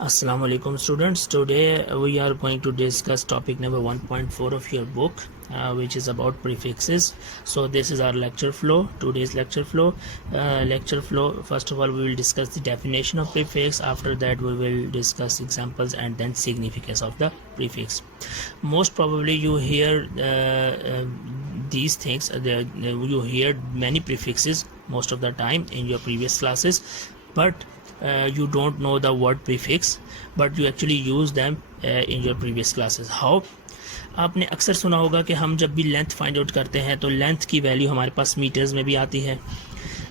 Assalamu alaikum students. Today we are going to discuss topic number 1.4 of your book, which is about prefixes. So this is our lecture flow, today's lecture flow. First of all, we will discuss the definition of prefix. After that we will discuss examples and then significance of the prefix. Most probably you hear these things, you hear many prefixes most of the time in your previous classes, but you don't know the word prefix, but you actually use them in your previous classes. How? आपने अक्सर सुना होगा कि हम जब भी length find out करते हैं तो लेंथ की वैल्यू हमारे पास मीटर्स में भी आती है,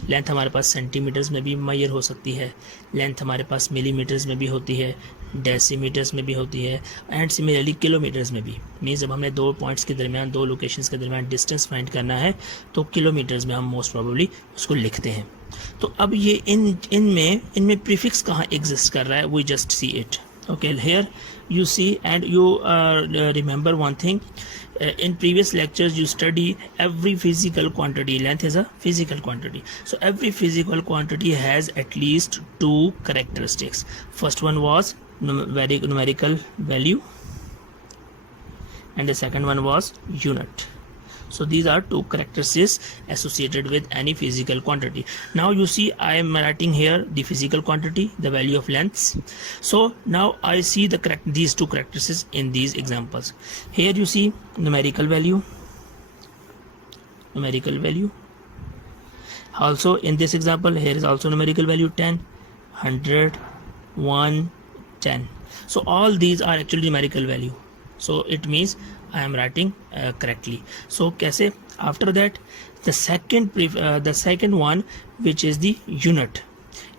लेंथ हमारे पास सेंटीमीटर्स में भी मैयर हो सकती है, लेंथ हमारे पास मिलीमीटर्स में भी होती है, डेसीमीटर्स में भी होती है, एंड सिमिलरली किलोमीटर्स में भी। मीन्स जब हमने दो पॉइंट्स के दरमियान, दो लोकेशंस के दरमियान डिस्टेंस फाइंड करना है तो किलोमीटर्स में हम मोस्ट प्रोबेबली उसको लिखते हैं। तो अब ये इनमें प्रीफिक्स कहाँ एग्जिस्ट कर रहा है, we just see it. Okay, here you see and you remember one thing. In previous lectures you study every physical quantity. Length is a physical quantity, so every physical quantity has at least two characteristics. First one was numerical value and the second one was unit. So these are two characteristics associated with any physical quantity. Now you see I am writing here the physical quantity, the value of lengths. So now I see these two characteristics in these examples. Here you see numerical value. Also in this example here is also numerical value 10, 100, 1, 10. So all these are actually numerical value. So it means I am writing correctly. So kaise? After that the second one, which is the unit.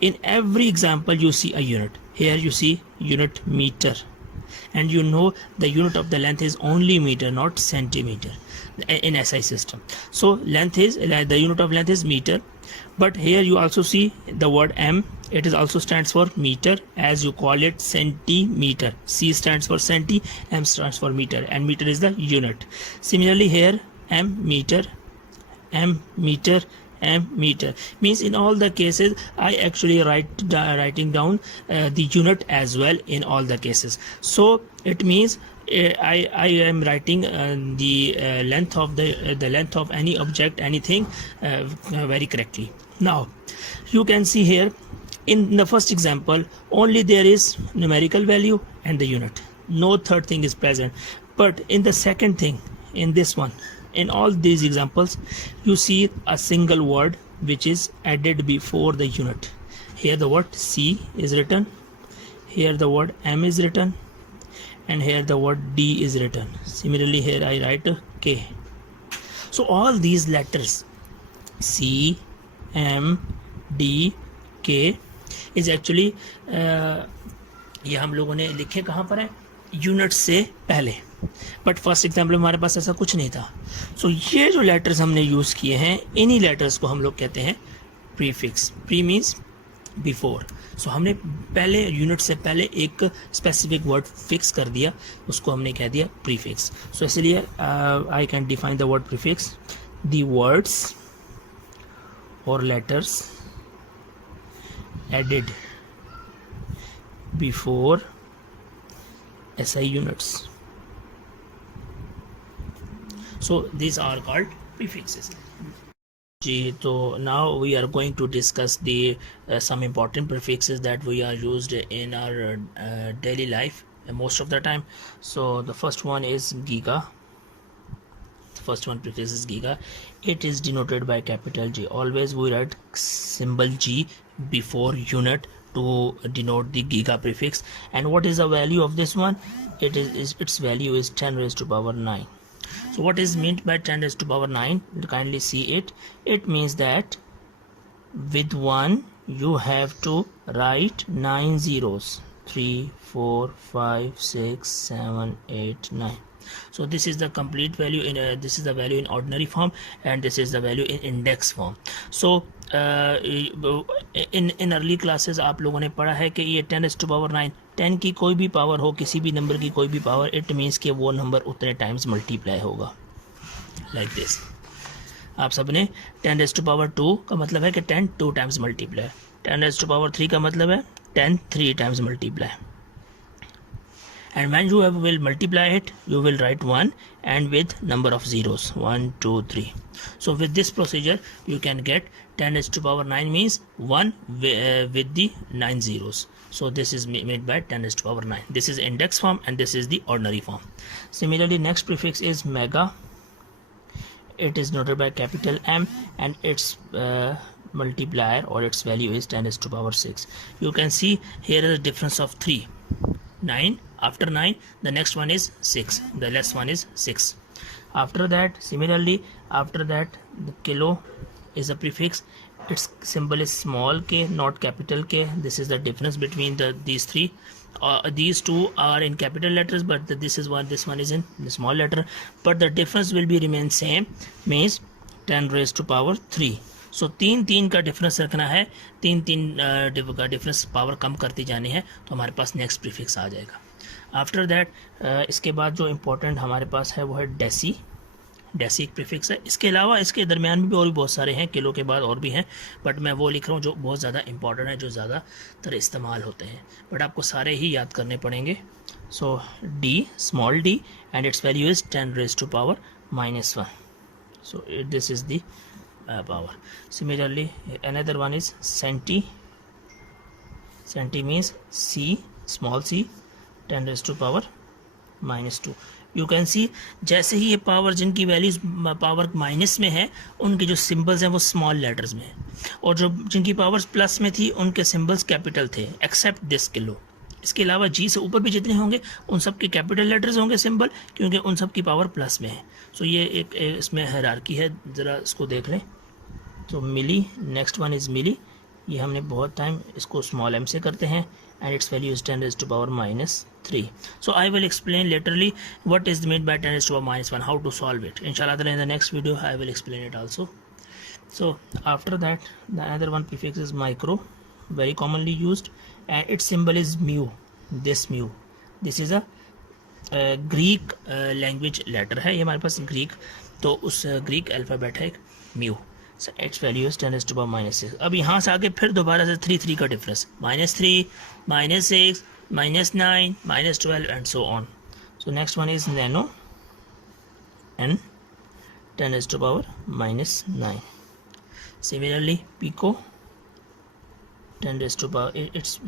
In every example you see a unit. Here you see unit meter, and you know the unit of the length is only meter, not centimeter in SI system. So length is the unit of length is meter, but here you also see the word m. It is also stands for meter, as you call it centimeter. C stands for centi, m stands for meter, and meter is the unit. Similarly here m meter, means in all the cases I actually writing down the unit as well in all the cases. So it means I am writing the length of the length of any object, anything very correctly. Now you can see here in the first example only there is numerical value and the unit, no third thing is present. But in the second thing, in this one, in all these examples you see a single word which is added before the unit. Here the word C is written, here the word M is written, and here the word D is written. Similarly here I write K. So all these letters C, M, D, K is actually ये हम लोगों ने लिखे कहाँ पर है, unit से पहले. बट फर्स्ट एग्जाम्पल में हमारे पास ऐसा कुछ नहीं था. सो ये जो लेटर्स हमने यूज़ किए हैं, इन्हीं लेटर्स को हम लोग कहते हैं prefix. Pre means before. So हमने पहले यूनिट से पहले एक स्पेसिफिक वर्ड फिक्स कर दिया, उसको हमने कह दिया प्रीफिक्स. सो इसलिए I can define the word prefix, the words और letters added before SI units. So these are called prefixes. So now we are going to discuss the some important prefixes that we are used in our daily life most of the time. So the first one is giga. The first one prefix is giga. It is denoted by capital G. Always we write symbol G before unit to denote the giga prefix. And what is the value of this one? Its value is 10 raised to power 9. So what is meant by 10 raised to power 9? Kindly see it. It means that with 1 you have to write 9 zeros. 3, 4, 5, 6, 7, 8, 9. So this is the complete value in this is the value in ordinary form, and this is the value in index form. So in early classes आप लोगों ने पढ़ा है कि ये 10 raised to power 9, 10 की कोई भी पावर हो, किसी भी नंबर की कोई भी पावर, इट मीन्स कि वो नंबर उतने टाइम्स मल्टीप्लाई होगा, लाइक दिस. आप सब ने 10 raised to power 2 का मतलब है कि 10 2 times multiply, 10 raised to power 3 का मतलब है 10 3 times multiply. and when you will multiply it, you will write 1 and with number of zeros 1 2 3. So with this procedure you can get 10 raised to power 9 means 1 with the 9 zeros. So this is made by 10 raised to power 9. This is index form and this is the ordinary form. Similarly, next prefix is mega. It is noted by capital M and its multiplier or its value is 10 raised to power 6. You can see here is a difference of 3. 9, after 9 the next one is 6, the last one is 6. After that, similarly, after that the kilo is a prefix. Its symbol is small k, not capital K. This is the difference between these three. These two are in capital letters, but this one is in the small letter, but the difference will be remain same, means 10 raised to power 3. सो तीन का difference रखना है, तीन का difference power कम करती जानी है, तो हमारे पास नेक्स्ट प्रीफिक्स आ जाएगा. आफ्टर दैट इसके बाद जो इम्पोर्टेंट हमारे पास है वो है डेसी. डेसी एक प्रीफिक्स है. इसके अलावा इसके दरमियान में भी और भी बहुत सारे हैं, किलो के बाद और भी हैं, बट मैं वो लिख रहा हूँ जो बहुत ज़्यादा इंपॉर्टेंट है, जो ज़्यादातर इस्तेमाल होते हैं, बट आपको सारे ही याद करने पड़ेंगे. So D, small D, and its value is 10 raised to power -1. So this is the power. Similarly, another one is centi. Centi means c, small c, 10 raised to power -2. You can see जैसे ही ये power जिनकी values power minus में है उनके जो symbols हैं वो small letters में है, और जो जिनकी पावर्स प्लस में थी उनके सिंबल्स कैपिटल थे, एक्सेप्ट दिस किलो. इसके अलावा जी से ऊपर भी जितने होंगे उन सब के कैपिटल लेटर्स होंगे सिंबल, क्योंकि उन सब की पावर प्लस में है. सो ये एक इसमें हायरार्की है, ज़रा इसको देख लें. तो मिली, नेक्स्ट वन इज़ मिली. ये हमने बहुत टाइम इसको स्मॉल m से करते हैं, and its value is 10 raised to power -3. So I will explain laterally what is meant by 10 raised to power -1, how to solve it. Inshallah in the next video I will explain it also. So after that, the another one prefix is micro, very commonly used, and its symbol is mu. This mu, this is a Greek language letter है, ये हमारे पास Greek, तो उस Greek alphabet है mu. So its value is 10 raised to power -6. अब यहाँ से आगे फिर दोबारा से 3 का difference, -3, -6, -9, -12 and so on. So next one is nano, and 10 raised to power -9. Similarly, pico, 10 raised to power, its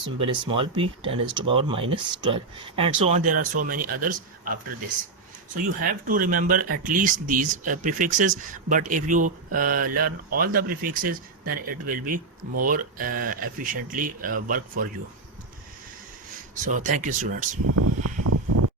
symbol is small p, 10 raised to power -12, and so on. There are so many others after this. So you have to remember at least these prefixes, but if you learn all the prefixes, then it will be more efficiently work for you. So thank you, students.